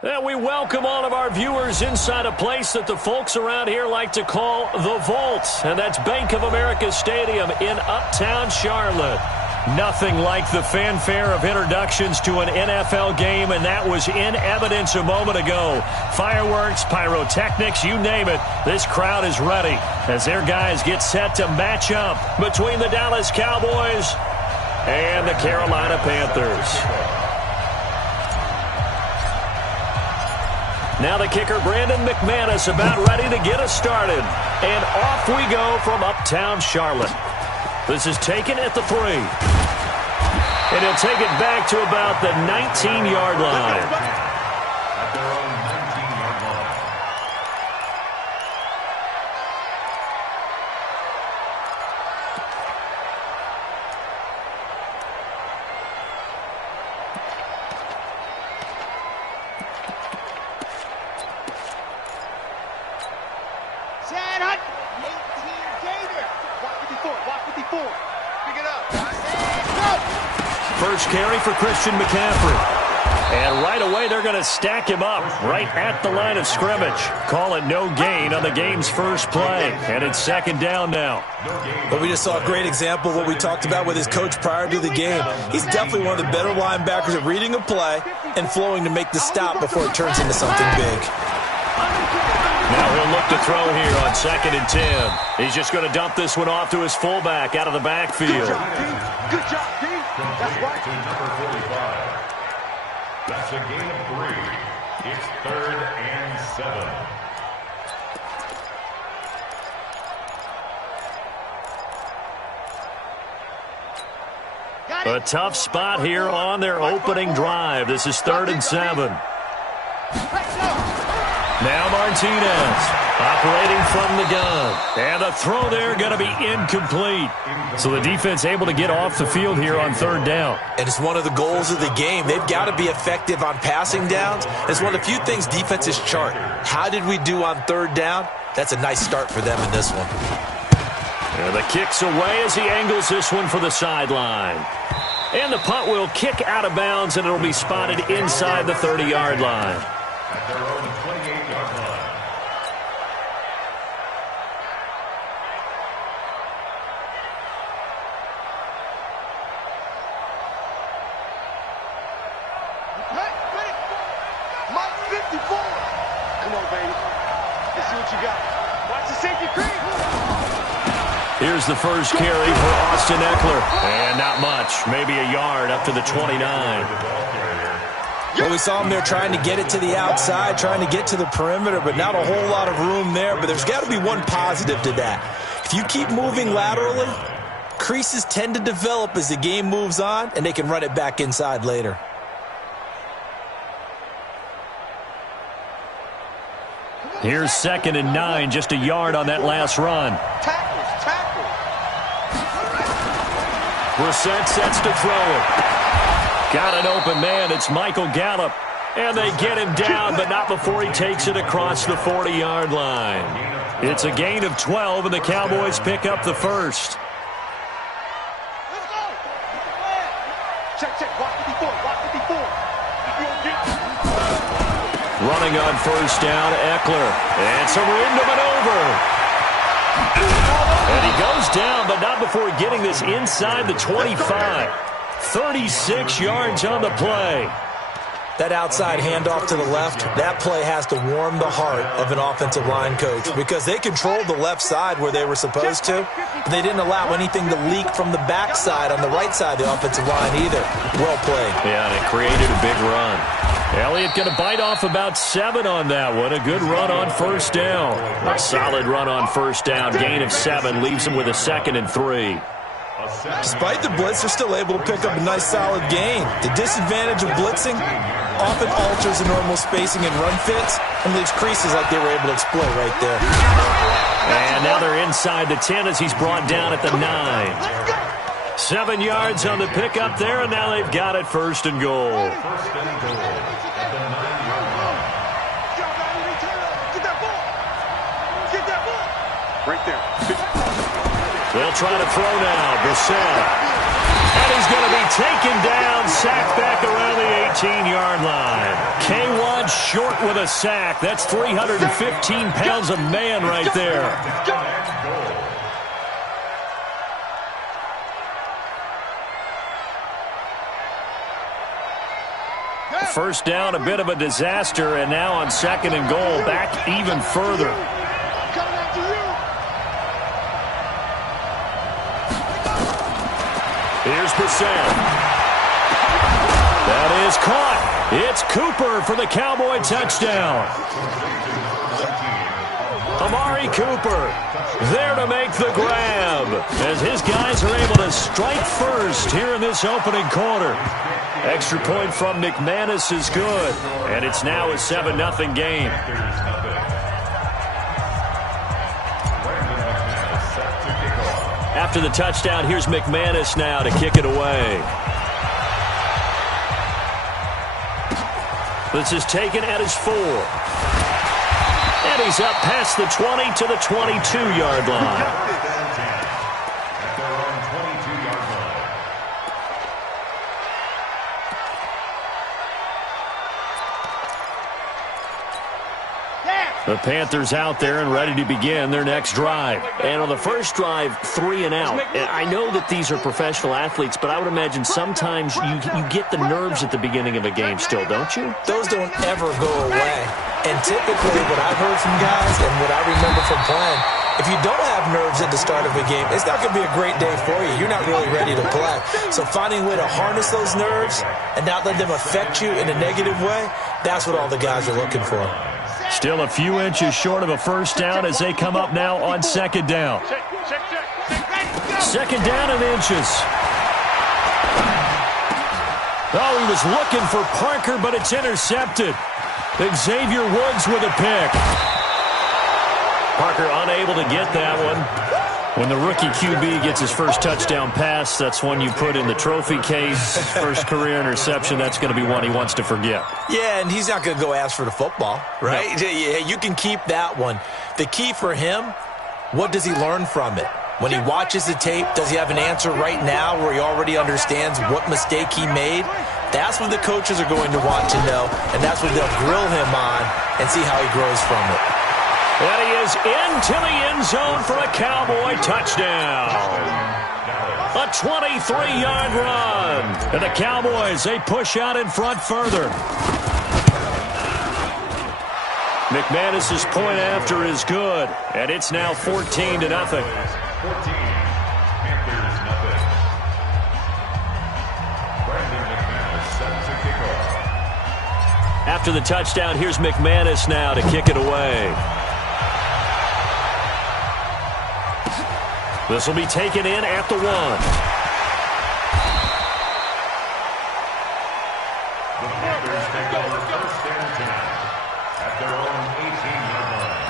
And we welcome all of our viewers inside a place that the folks around here like to call the Vault. And that's Bank of America Stadium in Uptown Charlotte. Nothing like the fanfare of introductions to an NFL game, and that was in evidence a moment ago. Fireworks, pyrotechnics, you name it. This crowd is ready as their guys get set to match up between the Dallas Cowboys and the Carolina Panthers. Now the kicker, Brandon McManus, about ready to get us started. And off we go from Uptown Charlotte. This is taken at the 3. And he'll take it back to about the 19-yard line. First carry for Christian McCaffrey. And right away, they're going to stack him up right at the line of scrimmage. Call it no gain on the game's first play. And it's second down now. Well, we just saw a great example of what we talked about with his coach prior to the game. He's definitely one of the better linebackers at reading a play and flowing to make the stop before it turns into something big. Now he'll look to throw here on 2nd and 10. He's just going to dump this one off to his fullback out of the backfield. Good job, D. Good job, D. That's right. To number 45. That's a gain of 3. It's 3rd and 7. A tough spot here on their opening drive. This is 3rd and 7. Now Martinez operating from the gun. And the throw there going to be incomplete. So the defense able to get off the field here on 3rd down. And it's one of the goals of the game. They've got to be effective on passing downs. It's one of the few things defenses chart. How did we do on 3rd down? That's a nice start for them in this one. And the kick's away as he angles this one for the sideline. And the punt will kick out of bounds, and it'll be spotted inside the 30-yard line. At their own 28-yard line. Mike 54. Come on, baby. Let's see what you got. Watch the safety creep. Here's the first carry for Austin Eckler. And not much. Maybe a yard up to the 29. Well, we saw him there trying to get it to the outside, trying to get to the perimeter, but not a whole lot of room there. But there's got to be one positive to that. If you keep moving laterally, creases tend to develop as the game moves on, and they can run it back inside later. Here's 2nd and 9, just a yard on that last run. Tackle. Brissett sets to throw it. Got an open man. It's Michael Gallup. And they get him down, but not before he takes it across the 40-yard line. It's a gain of 12, and the Cowboys pick up the first. Let's go. Check. Walk 54. Running on first down, Eckler. And some room to maneuver. And he goes down, but not before getting this inside the 25. 36 yards on the play. That outside handoff to the left, that play has to warm the heart of an offensive line coach because they controlled the left side where they were supposed to, but they didn't allow anything to leak from the backside on the right side of the offensive line either. Well played. Yeah, and it created a big run. Elliott going to bite off about 7 on that one. A good run on first down. A solid run on first down. Gain of 7 leaves him with a 2nd and 3. Despite the blitz, they're still able to pick up a nice solid gain. The disadvantage of blitzing often alters the normal spacing and run fits and leaves creases like they were able to exploit right there. And now they're inside the 10 as he's brought down at the 9. 7 yards on the pickup there, and now they've got it 1st and goal. Right there. They'll try to throw now. Brissett. And he's going to be taken down, sacked back around the 18-yard line. K1 short with a sack. That's 315 pounds of man right there. First down, a bit of a disaster, and now on 2nd and goal, back even further. Here's Purcell. That is caught. It's Cooper for the Cowboy touchdown. Amari Cooper there to make the grab as his guys are able to strike first here in this opening quarter. Extra point from McManus is good, and it's now a 7-0 game. After the touchdown, here's McManus now to kick it away. This is taken at his 4. And he's up past the 20 to the 22-yard line. The Panthers out there and ready to begin their next drive. And on the first drive, 3 and out. I know that these are professional athletes, but I would imagine sometimes you get the nerves at the beginning of a game still, don't you? Those don't ever go away. And typically what I've heard from guys and what I remember from playing, if you don't have nerves at the start of a game, it's not going to be a great day for you. You're not really ready to play. So finding a way to harness those nerves and not let them affect you in a negative way, that's what all the guys are looking for. Still a few inches short of a first down as they come up now on 2nd down. 2nd down and inches. Oh, he was looking for Parker, but it's intercepted. Xavier Woods with a pick. Parker unable to get that one. When the rookie QB gets his first touchdown pass, that's one you put in the trophy case. First career interception, that's going to be one he wants to forget. Yeah, and he's not going to go ask for the football, right? No. Yeah, you can keep that one. The key for him, what does he learn from it? When he watches the tape, does he have an answer right now where he already understands what mistake he made? That's what the coaches are going to want to know, and that's what they'll grill him on and see how he grows from it. And he is into the end zone for a Cowboy touchdown. A 23-yard run. And the Cowboys, they push out in front further. McManus's point after is good, and it's now 14-0. 14, Panthers nothing. After the touchdown, here's McManus now to kick it away. This will be taken in at the 1. The Panthers take over 1st and 10 at their own 18-yard line.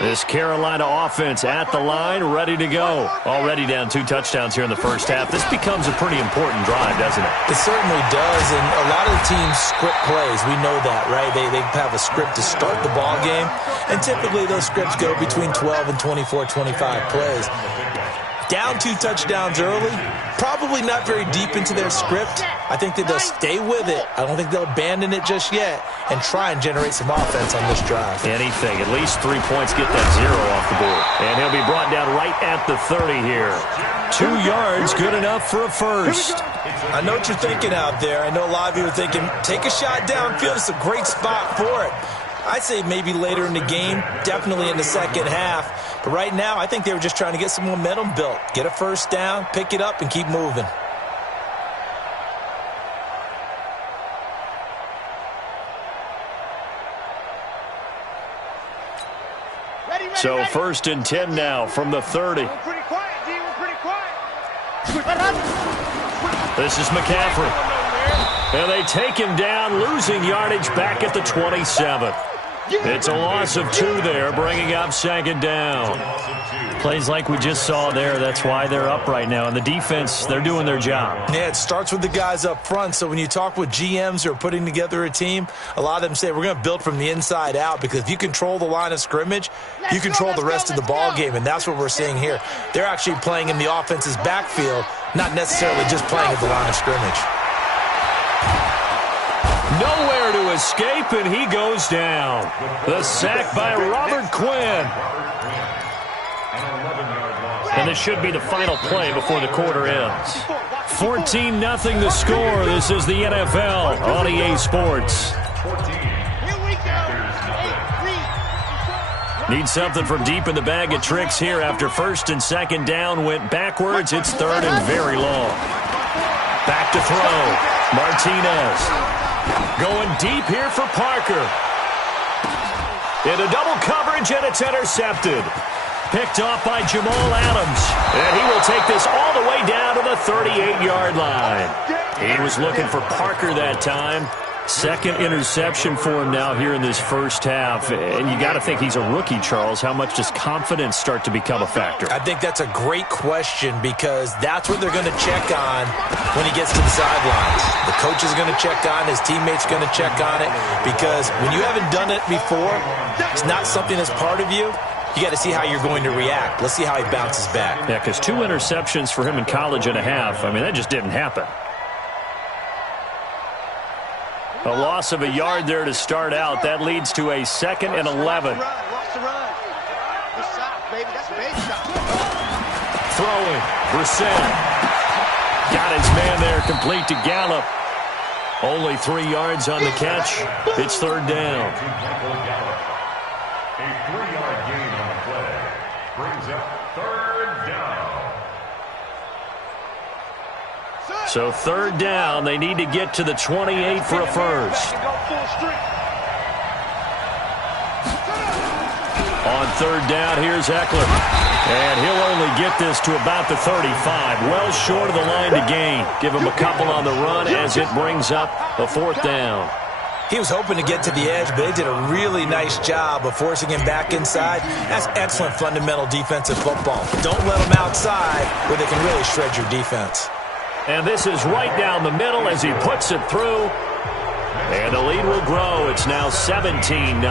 This Carolina offense at the line, ready to go. Already down 2 touchdowns here in the first half. This becomes a pretty important drive, doesn't it? It certainly does, and a lot of the teams script plays. We know that, right? They have a script to start the ball game, and typically those scripts go between 12 and 24, 25 plays. Down 2 touchdowns early, probably not very deep into their script. I think that they'll stay with it. I don't think they'll abandon it just yet and try and generate some offense on this drive. Anything. At least 3 points get that 0 off the board. And he'll be brought down right at the 30 here. 2 yards, good enough for a first. I know what you're thinking out there. I know a lot of you are thinking, take a shot downfield. It's a great spot for it. I'd say maybe later in the game, definitely in the second half. But right now, I think they were just trying to get some momentum built. Get a first down, pick it up, and keep moving. So 1st and 10 now from the 30. This is McCaffrey. And they take him down, losing yardage back at the 27. It's a loss of 2 there, bringing up 2nd down. Plays like we just saw there, that's why they're up right now. And the defense, they're doing their job. Yeah, it starts with the guys up front. So when you talk with GMs who are putting together a team, a lot of them say, we're going to build from the inside out, because if you control the line of scrimmage, you control the rest of the ball game, and that's what we're seeing here. They're actually playing in the offense's backfield, not necessarily just playing at the line of scrimmage. Nowhere to escape, and he goes down. The sack by Robert Quinn. And this should be the final play before the quarter ends. 14-0 the score. This is the NFL on EA Sports. Need something from deep in the bag of tricks here after first and second down went backwards. It's third and very long. Back to throw. Martinez going deep here for Parker. Into double coverage, and it's intercepted. Picked off by Jamal Adams. And he will take this all the way down to the 38-yard line. He was looking for Parker that time. Second interception for him now here in this first half. And you got to think he's a rookie, Charles. How much does confidence start to become a factor? I think that's a great question because that's what they're going to check on when he gets to the sidelines. The coach is going to check on, his teammates going to check on it, because when you haven't done it before, it's not something that's part of you. You got to see how you're going to react. Let's see how he bounces back. Yeah, because 2 interceptions for him in college and a half. I mean, that just didn't happen. A loss of a yard there to start out. That leads to a 2nd and 11. Throwing. Brissett. Got his man there, complete to Gallup. Only 3 yards on the catch. It's third down. A 3-yard gain on the play brings up third down. So third down, they need to get to the 28 for a first. On third down, here's Eckler. And he'll only get this to about the 35. Well short of the line to gain. Give him a couple on the run as it brings up a 4th down. He was hoping to get to the edge, but they did a really nice job of forcing him back inside. That's excellent fundamental defensive football. Don't let them outside where they can really shred your defense. And this is right down the middle as he puts it through. And the lead will grow. It's now 17-0.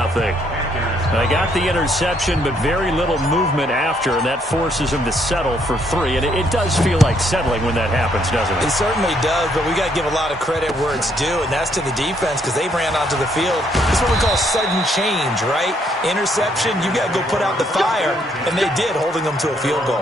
They got the interception, but very little movement after, and that forces him to settle for 3. And it does feel like settling when that happens, doesn't it? It certainly does, but we got to give a lot of credit where it's due, and that's to the defense because they ran onto the field. This is what we call sudden change, right? Interception, you got to go put out the fire, and they did, holding them to a field goal.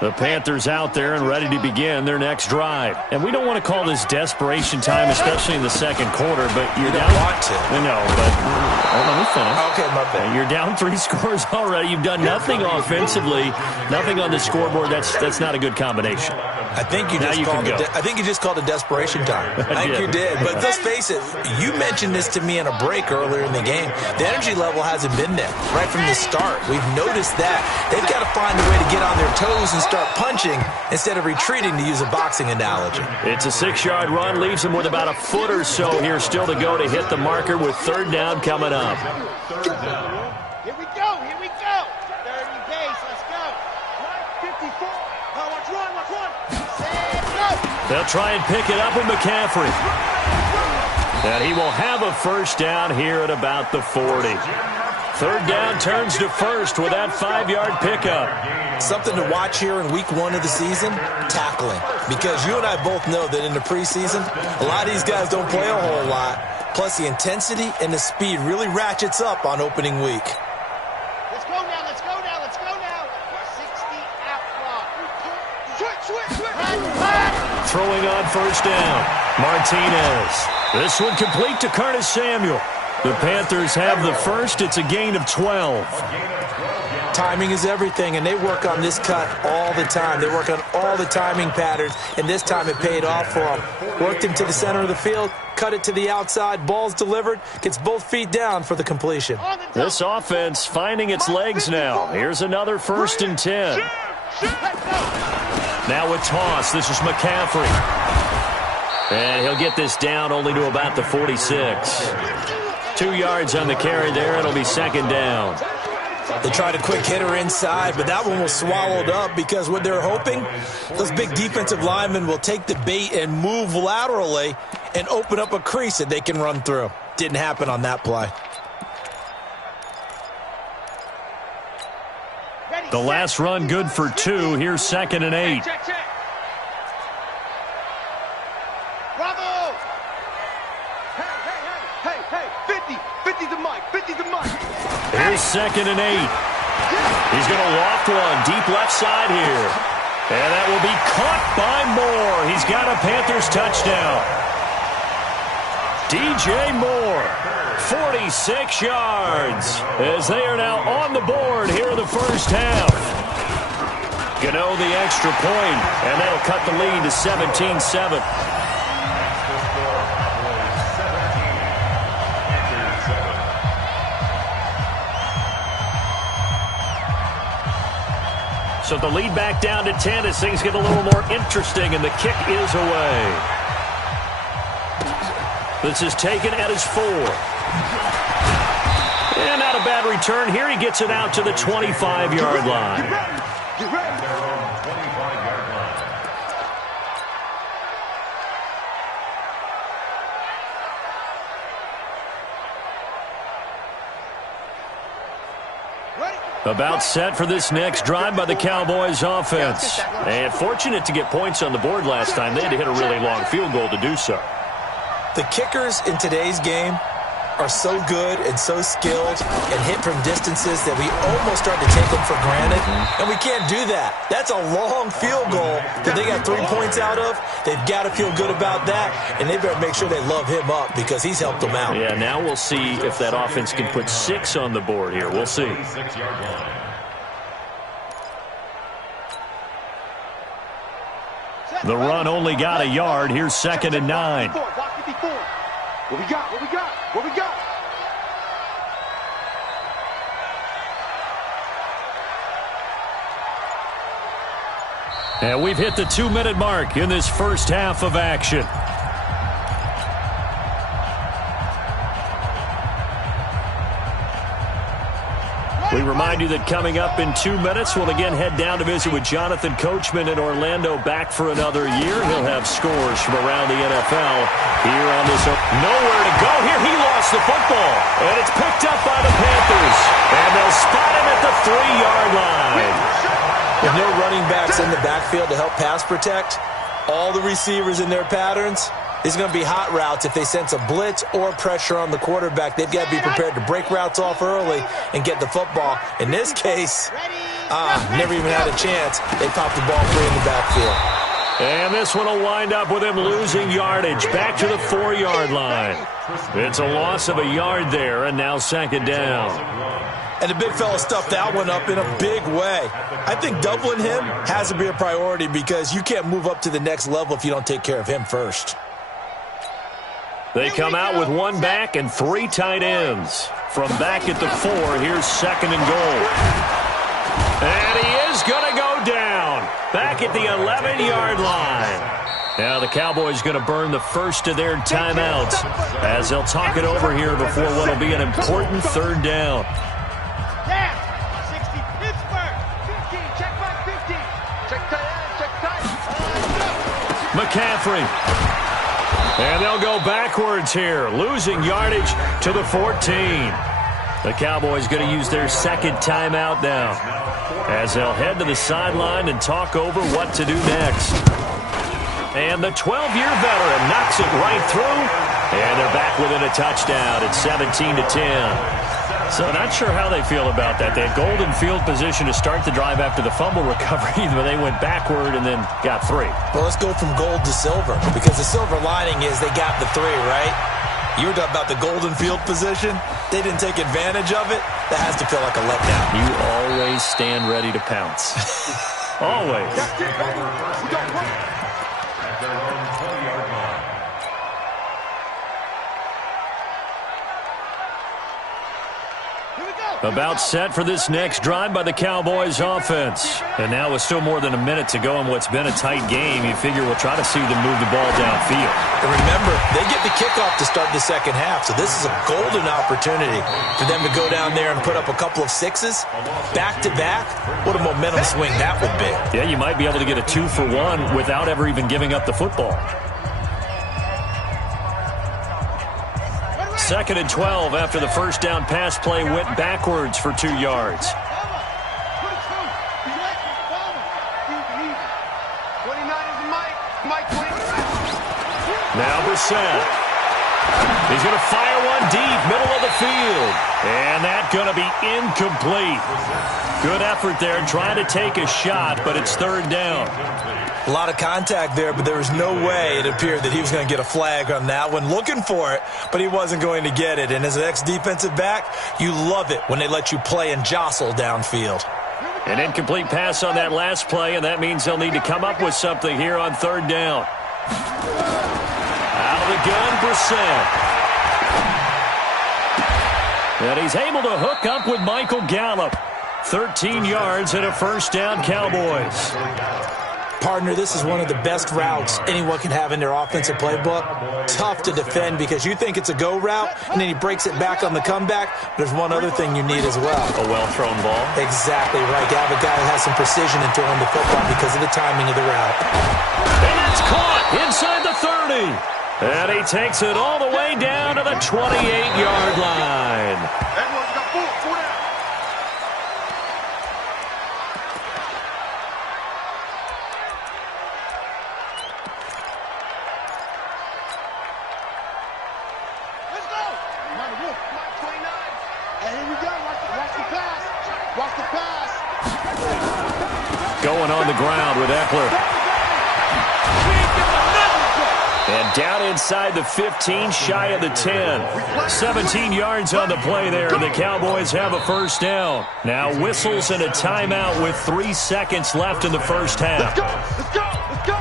The Panthers out there and ready to begin their next drive. And we don't want to call this desperation time, especially in the second quarter, but you're down. You don't want to. No, but let me finish. Okay, my bad. You're down 3 scores already. You've done nothing offensively, nothing on the scoreboard. That's not a good combination. I think you just called it desperation time. I think you did. But let's face it, you mentioned this to me in a break earlier in the game. The energy level hasn't been there right from the start. We've noticed that. They've got to find a way to get on their toes and start punching instead of retreating, to use a boxing analogy. It's a 6-yard run, leaves him with about a foot or so here still to go to hit the marker with third down coming up. Here we go. 30 base, let's go. 54. Watch run. Set, go. They'll try and pick it up with McCaffrey. And he will have a first down here at about the 40. Third down turns to first with that 5-yard pickup. Something to watch here in week 1 of the season, tackling. Because you and I both know that in the preseason, a lot of these guys don't play a whole lot. Plus, the intensity and the speed really ratchets up on opening week. Let's go now. 60 out clock. Switch. Throwing on first down. Martinez. This one complete to Curtis Samuel. The Panthers have the first. It's a gain of 12. Timing is everything, and they work on this cut all the time. They work on all the timing patterns, and this time it paid off for them. Worked him to the center of the field, cut it to the outside, ball's delivered, gets both feet down for the completion. This offense finding its legs now. Here's another 1st and 10. Now a toss. This is McCaffrey. And he'll get this down only to about the 46. 2 yards on the carry there. It'll be second down. They tried a quick hitter inside, but that one was swallowed up because what they're hoping, those big defensive linemen will take the bait and move laterally and open up a crease that they can run through. Didn't happen on that play. The last run good for 2. Here's 2nd and 8. Check, check. Bravo! Hey, 50. 50's the mic. 50's the mic. Here's 2nd and 8. He's going to loft one deep left side here. And that will be caught by Moore. He's got a Panthers touchdown. DJ Moore, 46 yards, as they are now on the board here in the first half. Gano the extra point, and that'll cut the lead to 17-7. So the lead back down to 10 as things get a little more interesting, and the kick is away. This is taken at his 4. And not a bad return here. He gets it out to the 25-yard line. Get ready. About set for this next drive by the Cowboys offense. And fortunate to get points on the board last time. They had to hit a really long field goal to do so. The kickers in today's game are so good and so skilled and hit from distances that we almost start to take them for granted, and we can't do that. That's a long field goal that they got 3 points out of. They've got to feel good about that, and they better make sure they love him up because he's helped them out. Yeah, now we'll see if that offense can put 6 on the board here. We'll see. The run only got a yard. Here's 2nd and 9. What we got? What we got? What we got? And we've hit the 2-minute mark in this first half of action. We remind you that coming up in 2 minutes, we'll again head down to visit with Jonathan Coachman in Orlando, back for another year. He'll have scores from around the NFL here on this. Nowhere to go here. He lost the football, and it's picked up by the Panthers. And they'll spot him at the 3-yard line. With no running backs in the backfield to help pass protect, all the receivers in their patterns, these are going to be hot routes. If they sense a blitz or pressure on the quarterback, they've got to be prepared to break routes off early and get the football. In this case, never even had a chance. They popped the ball free in the backfield. And this one will wind up with him losing yardage back to the 4-yard line. It's a loss of a yard there, and now 2nd down. And the big fella stuffed that one up in a big way. I think doubling him has to be a priority because you can't move up to the next level if you don't take care of him first. They come out with 1 back and 3 tight ends. From back at the 4, here's 2nd and goal. And he is going to go down. Back at the 11-yard line. Now the Cowboys going to burn the first of their timeouts as they'll talk it over here before what will be an important 3rd down. 60, Pittsburgh. 50, check back 50. Check tight. McCaffrey. And they'll go backwards here, losing yardage to the 14. The Cowboys going to use their 2nd timeout now as they'll head to the sideline and talk over what to do next. And the 12-year veteran knocks it right through, and they're back within a touchdown at 17-10. So not sure how they feel about that. They had golden field position to start the drive after the fumble recovery, but they went backward and then got 3. Well, let's go from gold to silver because the silver lining is they got the 3, right? You were talking about the golden field position. They didn't take advantage of it. That has to feel like a letdown. You always stand ready to pounce. Always. That's it, baby. We got one. At their own 20-yard line. About set for this next drive by the Cowboys offense. And now with still more than a minute to go in what's been a tight game, you figure we'll try to see them move the ball downfield. And remember, they get the kickoff to start the 2nd half, so this is a golden opportunity for them to go down there and put up a couple of 6s back-to-back. What a momentum swing that would be. Yeah, you might be able to get a 2-for-1 without ever even giving up the football. 2nd and 12 after the first down pass play went backwards for 2 yards. He's going to fire one deep, middle of the field. And that's going to be incomplete. Good effort there trying to take a shot, but it's third down. A lot of contact there, but there was no way it appeared that he was going to get a flag on that one. Looking for it, but he wasn't going to get it. And as an ex-defensive back, you love it when they let you play and jostle downfield. An incomplete pass on that last play, and that means they'll need to come up with something here on third down. Out of the gun, Brissett. And he's able to hook up with Michael Gallup. 13 yards and a first down, Cowboys. Partner, this is one of the best routes anyone can have in their offensive playbook. Tough to defend because you think it's a go route, and then he breaks it back on the comeback. There's one other thing you need as well. A well-thrown ball. Exactly right. You have a guy who has some precision in throwing the football because of the timing of the route. And it's caught inside the 30. And he takes it all the way down to the 28-yard line. Edwards got four down. Let's go. Mighty Wolf, 29. And here we go. Watch the pass. Watch the pass. Going on the ground with Eckler. And down inside the 15, shy of the 10. 17 yards on the play there, and the Cowboys have a first down. Now whistles and a timeout with 3 seconds left in the first half. Let's go. Let's go. Let's go.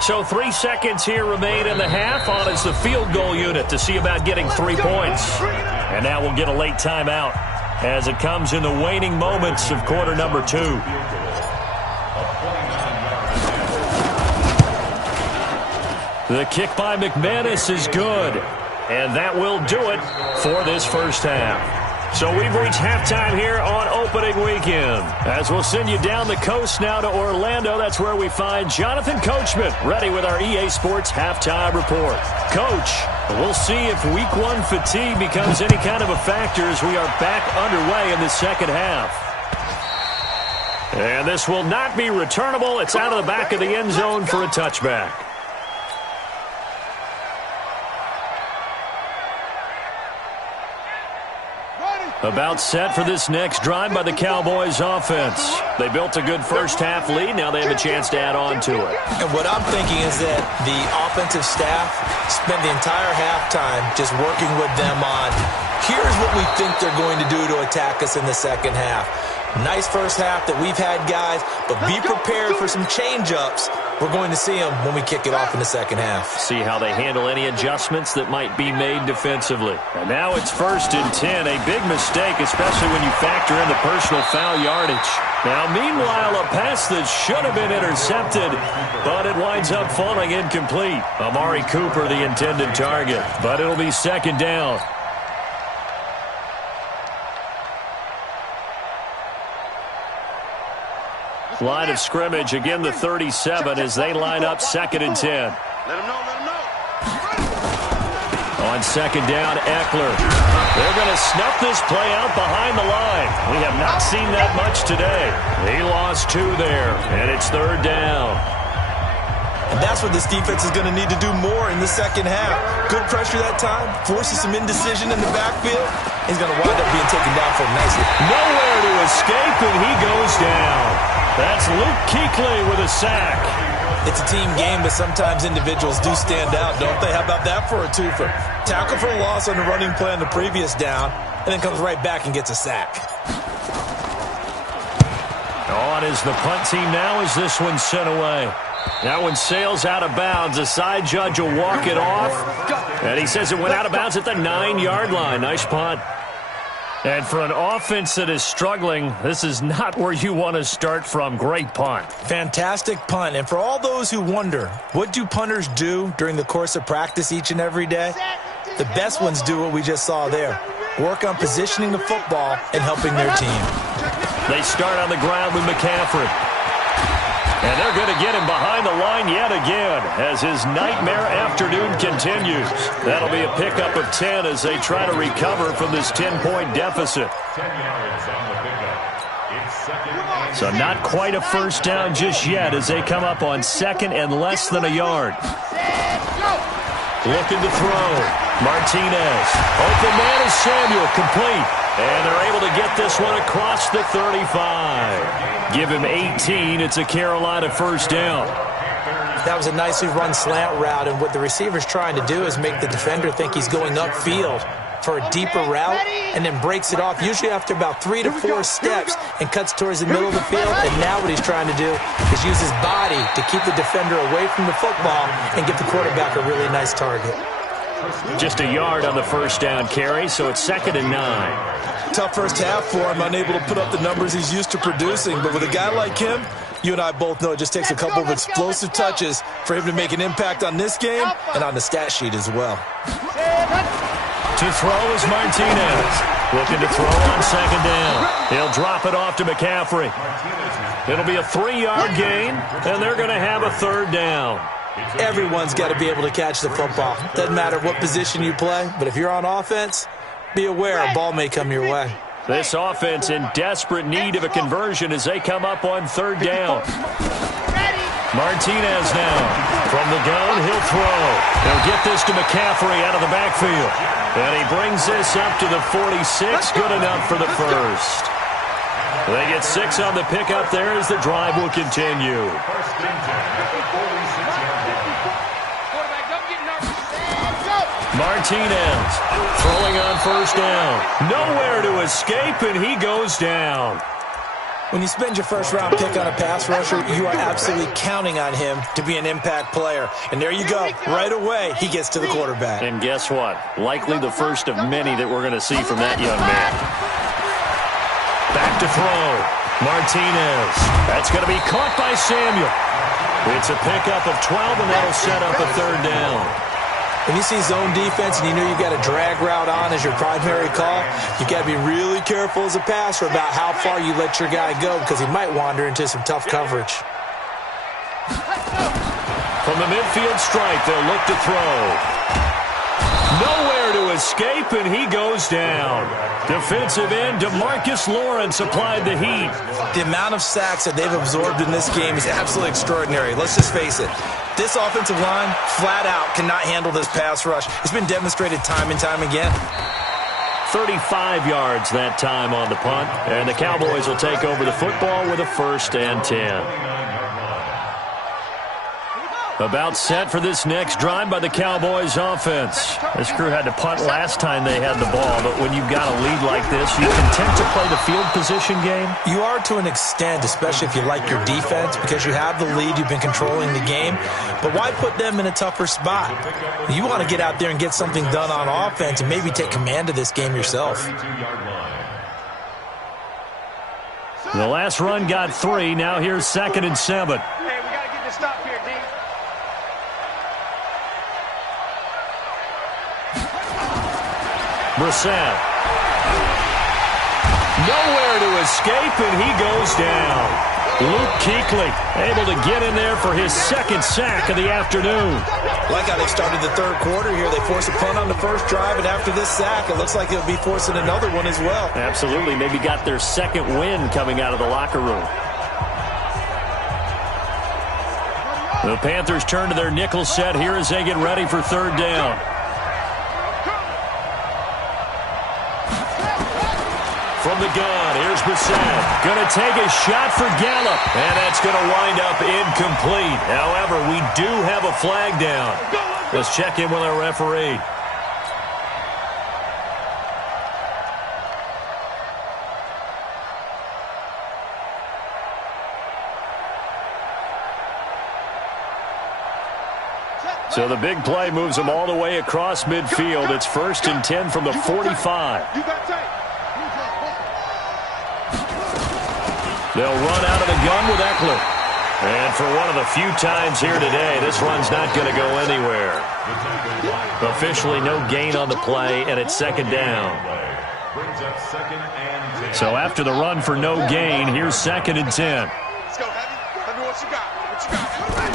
So 3 seconds here remain in the half. On is the field goal unit to see about getting 3 points. And now we'll get a late timeout as it comes in the waning moments of quarter number 2. The kick by McManus is good, and that will do it for this first half. So we've reached halftime here on opening weekend. As we'll send you down the coast now to Orlando, that's where we find Jonathan Coachman ready with our EA Sports halftime report. Coach, we'll see if week 1 fatigue becomes any kind of a factor as we are back underway in the second half. And this will not be returnable. It's out of the back of the end zone for a touchback. About set for this next drive by the Cowboys offense. They built a good first half lead. Now they have a chance to add on to it. And what I'm thinking is that the offensive staff spent the entire halftime just working with them on, here's what we think they're going to do to attack us in the second half. Nice first half that we've had, guys, but be prepared for some change-ups. We're going to see them when we kick it off in the second half. See how they handle any adjustments that might be made defensively. And now it's 1st and 10. A big mistake, especially when you factor in the personal foul yardage. Now, meanwhile, a pass that should have been intercepted, but it winds up falling incomplete. Amari Cooper, the intended target, but it'll be second down. Line of scrimmage, again the 37 as they line up 2nd and 10. Let him know, let him know. On second down, Eckler. They're going to snuff this play out behind the line. We have not seen that much today. He lost 2 there, and it's 3rd down. And that's what this defense is going to need to do more in the second half. Good pressure that time, forces some indecision in the backfield. He's going to wind up being taken down for him nicely. Nowhere to escape, and he goes down. That's Luke Kuechly with a sack. It's a team game, but sometimes individuals do stand out, don't they? How about that for a twofer? Tackle for a loss on the running play on the previous down, and then comes right back and gets a sack. On is the punt team now as this one's sent away. That one sails out of bounds. The side judge will walk it off. And he says it went out of bounds at the 9-yard line. Nice punt. And for an offense that is struggling, this is not where you want to start from. Great punt. Fantastic punt. And for all those who wonder, what do punters do during the course of practice each and every day? The best ones do what we just saw there. Work on positioning the football and helping their team. They start on the ground with McCaffrey. And they're going to get him behind the line yet again as his nightmare afternoon continues. That'll be a pickup of 10 as they try to recover from this 10-point deficit. 10 yards on the pickup. It's 2nd and So not quite a first down just yet as they come up on second and less than a yard. Looking to throw. Martinez. Open man is Samuel. Complete. And they're able to get this one across the 35. Give him 18. It's a Carolina first down. That was a nicely run slant route, and what the receiver's trying to do is make the defender think he's going upfield for a deeper route and then breaks it off, usually after about 3 to 4 steps, and cuts towards the middle of the field. And now what he's trying to do is use his body to keep the defender away from the football and get the quarterback a really nice target. Just a yard on the first down carry, so it's 2nd and 9. Tough first half for him, unable to put up the numbers he's used to producing. But with a guy like him, you and I both know it just takes a couple of explosive touches for him to make an impact on this game and on the stat sheet as well. To throw is Martinez. Looking to throw on 2nd down. He'll drop it off to McCaffrey. It'll be a 3-yard gain, and they're going to have a 3rd down. Everyone's got to be able to catch the football. Doesn't matter what position you play, but if you're on offense, be aware a ball may come your way. This offense in desperate need of a conversion as they come up on 3rd down. Martinez now. From the gun, he'll throw. He'll get this to McCaffrey out of the backfield. And he brings this up to the 46. Good enough for the first. They get 6 on the pickup there as the drive will continue. Martinez throwing on first down. Nowhere to escape, and he goes down. When you spend your first-round pick on a pass rusher, you are absolutely counting on him to be an impact player. And there you go. Right away, he gets to the quarterback. And guess what? Likely the first of many that we're going to see from that young man. Back to throw. Martinez. That's going to be caught by Samuel. It's a pickup of 12, and that'll set up a 3rd down. When you see zone defense and you know you've got a drag route on as your primary call, you've got to be really careful as a passer about how far you let your guy go because he might wander into some tough coverage. From the midfield stripe, they'll look to throw. Nowhere to escape, and he goes down. Defensive end DeMarcus Lawrence applied the heat. The amount of sacks that they've absorbed in this game is absolutely extraordinary. Let's just face it. This offensive line, flat out, cannot handle this pass rush. It's been demonstrated time and time again. 35 yards that time on the punt, and the Cowboys will take over the football with a 1st and 10. About set for this next drive by the Cowboys offense. This crew had to punt last time they had the ball, but when you've got a lead like this, you content to play the field position game? You are to an extent, especially if you like your defense, because you have the lead, you've been controlling the game. But why put them in a tougher spot? You want to get out there and get something done on offense and maybe take command of this game yourself. The last run got 3. Now here's 2nd and 7. Hey, we got to get this stop here, D. Brissett. Nowhere to escape, and he goes down. Luke Kuechly able to get in there for his 2nd sack of the afternoon. Like how they started the 3rd quarter here. They forced a punt on the first drive, and after this sack, it looks like they'll be forcing another one as well. Absolutely. Maybe got their 2nd win coming out of the locker room. The Panthers turn to their nickel set here as they get ready for 3rd down. From the gun, here's Brissett. Going to take a shot for Gallup, and that's going to wind up incomplete. However, we do have a flag down. Let's check in with our referee. So the big play moves them all the way across midfield. It's 1st and 10 from the 45. They'll run out of the gun with Eckler. And for one of the few times here today, this run's not going to go anywhere. Officially no gain on the play, and it's 2nd down. So after the run for no gain, here's 2nd and 10. Let's go, Heavy. Let me what you got. What you got?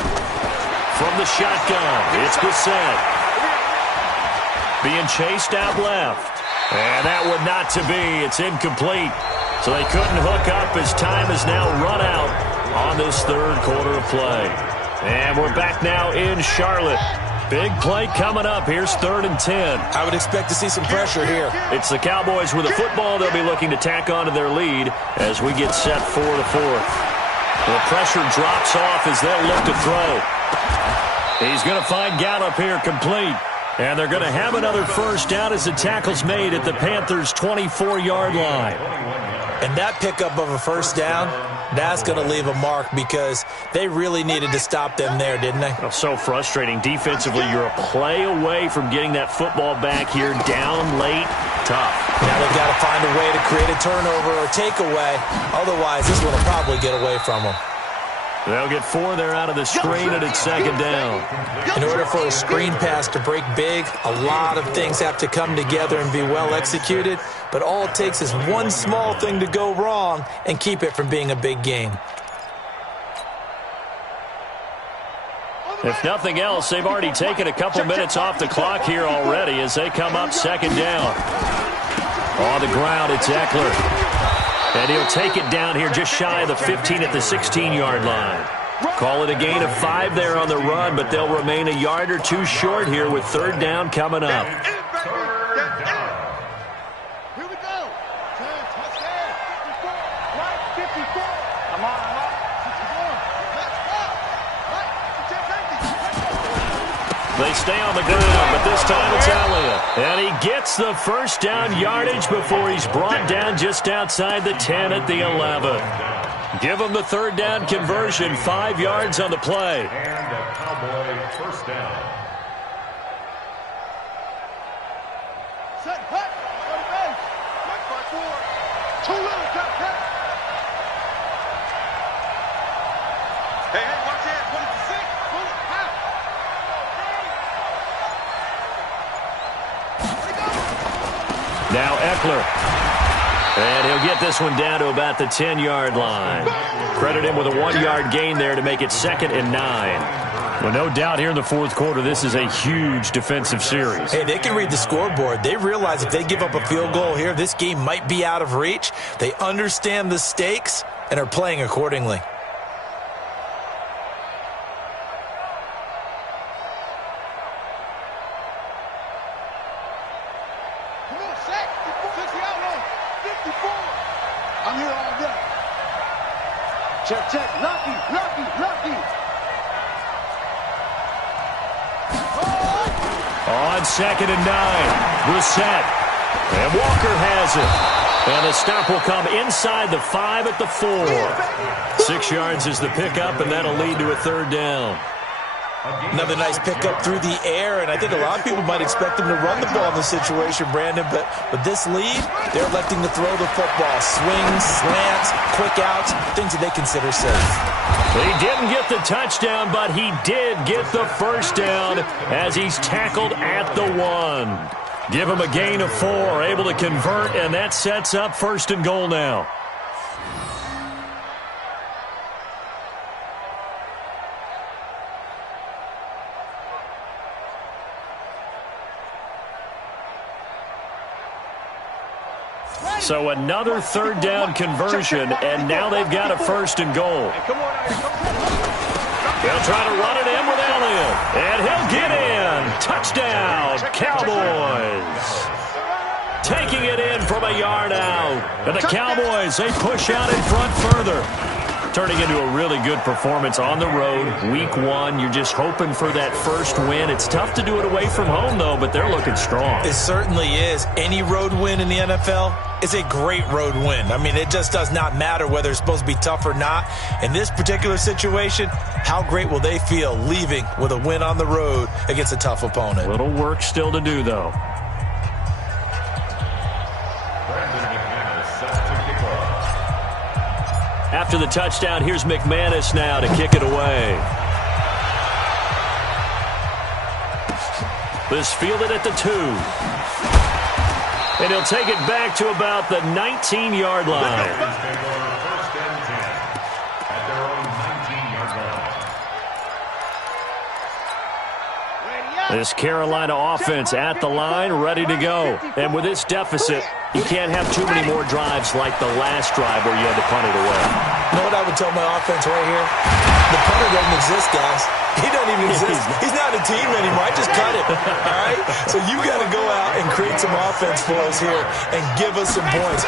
From the shotgun, it's Brissett. Being chased out left. And that would not to be. It's incomplete. So they couldn't hook up as time is now run out on this third quarter of play. And we're back now in Charlotte. Big play coming up. Here's 3rd and 10. I would expect to see some pressure here. It's the Cowboys with a football. They'll be looking to tack onto their lead as we get set for the 4th. The pressure drops off as they'll look to throw. He's going to find Gallup here complete. And they're going to have another first down as the tackle's made at the Panthers' 24-yard line. And that pickup of a first down, that's going to leave a mark because they really needed to stop them there, didn't they? Oh, so frustrating. Defensively, you're a play away from getting that football back here down late. Tough. Now they've got to find a way to create a turnover or takeaway. Otherwise, this one will probably get away from them. They'll get 4 there out of the screen, and it's 2nd down. In order for a screen pass to break big, a lot of things have to come together and be well executed. But all it takes is one small thing to go wrong and keep it from being a big game. If nothing else, they've already taken a couple minutes off the clock here already as they come up 2nd down. On the ground, it's Eckler. And he'll take it down here just shy of the 15 at the 16-yard line. Call it a gain of 5 there on the run, but they'll remain a yard or 2 short here with 3rd down coming up. Here we go. Touchdown. 54. Right, 54. Come on, 61. Let's go. Right, 10. They stay on the ground, but this time it's Elliott. And he gets the first down yardage before he's brought down just outside the 10 at the 11. Give him the 3rd down conversion, 5 yards on the play. And a Cowboy first down. Set, hut. Go to base. Right by 4. 2 little cut. Hey, watch that. 26. Pull it. Half. Now Eckler. And he'll get this one down to about the 10-yard line. Credit him with a 1-yard gain there to make it 2nd and 9. Well, no doubt here in the 4th quarter, this is a huge defensive series. Hey, they can read the scoreboard. They realize if they give up a field goal here, this game might be out of reach. They understand the stakes and are playing accordingly. I'm here all day. Check. Lucky. On 2nd and 9, Brissett. And Walker has it. And the stop will come inside the 5 at the 4. 6 yards is the pickup, and that'll lead to a 3rd down. Another nice pickup through the air, and I think a lot of people might expect them to run the ball in this situation, Brandon, but with this lead, they're electing to throw the football. Swings, slants, quick outs, things that they consider safe. He didn't get the touchdown, but he did get the first down as he's tackled at the 1. Give him a gain of 4, able to convert, and that sets up 1st and goal now. So another 3rd down conversion, and now they've got a 1st and goal. They'll try to run it in with Elliott, and he'll get in. Touchdown, Cowboys. Taking it in from a yard out. And the Cowboys, they push out in front further. Turning into a really good performance on the road. Week 1, you're just hoping for that first win. It's tough to do it away from home, though, but they're looking strong. It certainly is. Any road win in the NFL is a great road win. I mean, it just does not matter whether it's supposed to be tough or not. In this particular situation, how great will they feel leaving with a win on the road against a tough opponent? Little work still to do, though. After the touchdown, here's McManus now to kick it away. This fielded at the 2. And he'll take it back to about the 19-yard line. First and 10 at their own 19-yard line. Ready This Carolina offense at the line, ready to go. And with this deficit, you can't have too many more drives like the last drive where you had to punt it away. You know what I would tell my offense right here? The punter doesn't exist, guys. He doesn't even exist. He's not a team anymore. I just cut it, all right? So you got to go out and create some offense for us here and give us some points.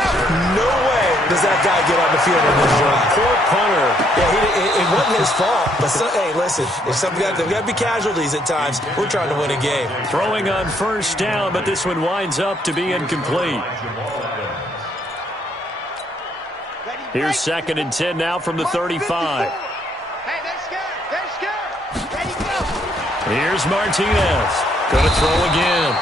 No way does that guy get on the field in this drive. Poor punter. Yeah, it wasn't his fault. But hey, listen, there's got to be casualties at times. We're trying to win a game. Throwing on first down, but this one winds up to be incomplete. Here's 2nd and 10 now from the 35. Here's Martinez. Going to throw again.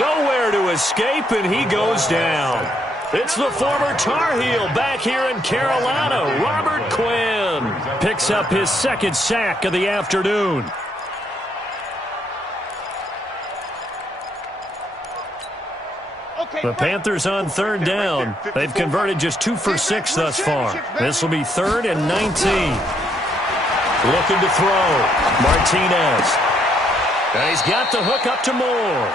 Nowhere to escape, and he goes down. It's the former Tar Heel back here in Carolina, Robert Quinn. Picks up his 2nd sack of the afternoon. The Panthers on 3rd down. They've converted just 2 for 6 thus far. This will be 3rd and 19. Looking to throw. Martinez. And he's got the hook up to Moore.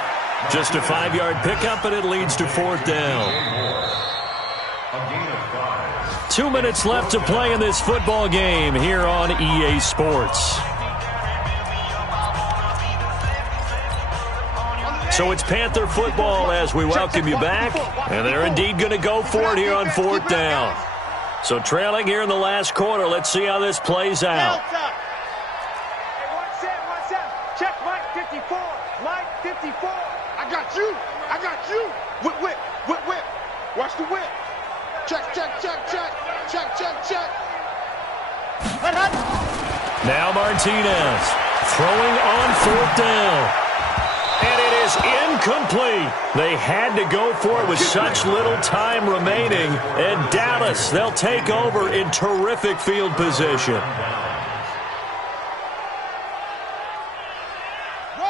Just a 5-yard pickup, and it leads to 4th down. 2 minutes left to play in this football game here on EA Sports. So it's Panther football as we welcome you back, and they're indeed going to go for it here on 4th down. So trailing here in the last quarter, let's see how this plays out. Check Mike 54. Mike 54. I got you. Whip. Watch the whip. Check. Now Martinez throwing on 4th down. And it is incomplete. They had to go for it with such little time remaining. And Dallas, they'll take over in terrific field position.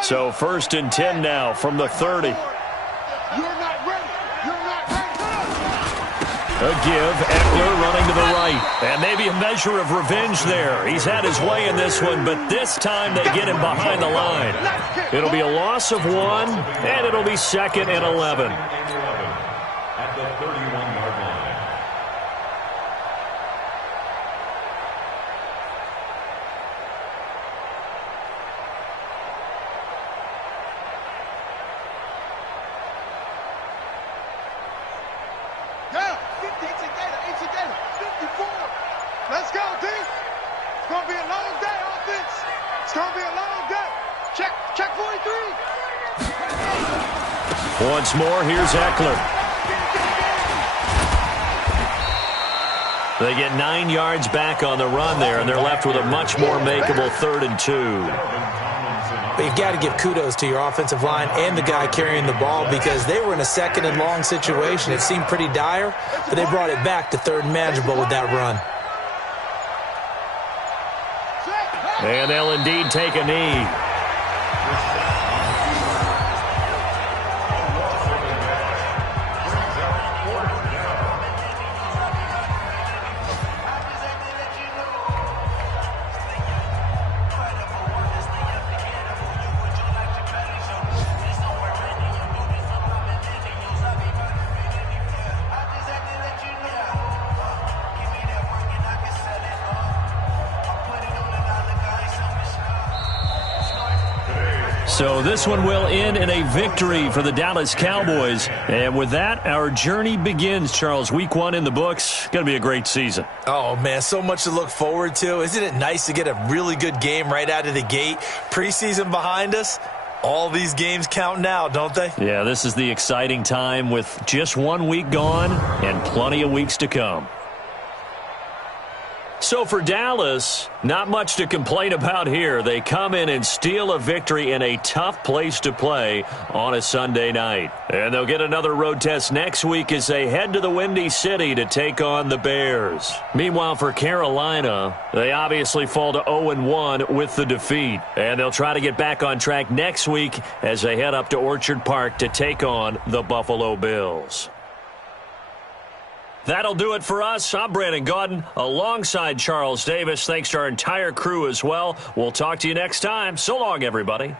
So 1st and 10 now from the 30. A give, Eckler running to the right. And maybe a measure of revenge there. He's had his way in this one, but this time they get him behind the line. It'll be a loss of 1, and it'll be 2nd and 11. At the 31-yard line. Let's go, D. It's going to be a long day, offense. It's going to be a long day. Check 43. Once more, here's Eckler. They get 9 yards back on the run there, and they're left with a much more makeable 3rd and 2. But you've got to give kudos to your offensive line and the guy carrying the ball because they were in a 2nd and long situation. It seemed pretty dire, but they brought it back to 3rd and manageable with that run. And they'll indeed take a knee. So this one will end in a victory for the Dallas Cowboys. And with that, our journey begins, Charles. Week 1 in the books. Going to be a great season. Oh, man, so much to look forward to. Isn't it nice to get a really good game right out of the gate? Preseason behind us. All these games count now, don't they? Yeah, this is the exciting time with just 1 week gone and plenty of weeks to come. So for Dallas, not much to complain about here. They come in and steal a victory in a tough place to play on a Sunday night. And they'll get another road test next week as they head to the Windy City to take on the Bears. Meanwhile, for Carolina, they obviously fall to 0-1 with the defeat. And they'll try to get back on track next week as they head up to Orchard Park to take on the Buffalo Bills. That'll do it for us. I'm Brandon Gaudin alongside Charles Davis. Thanks to our entire crew as well. We'll talk to you next time. So long, everybody.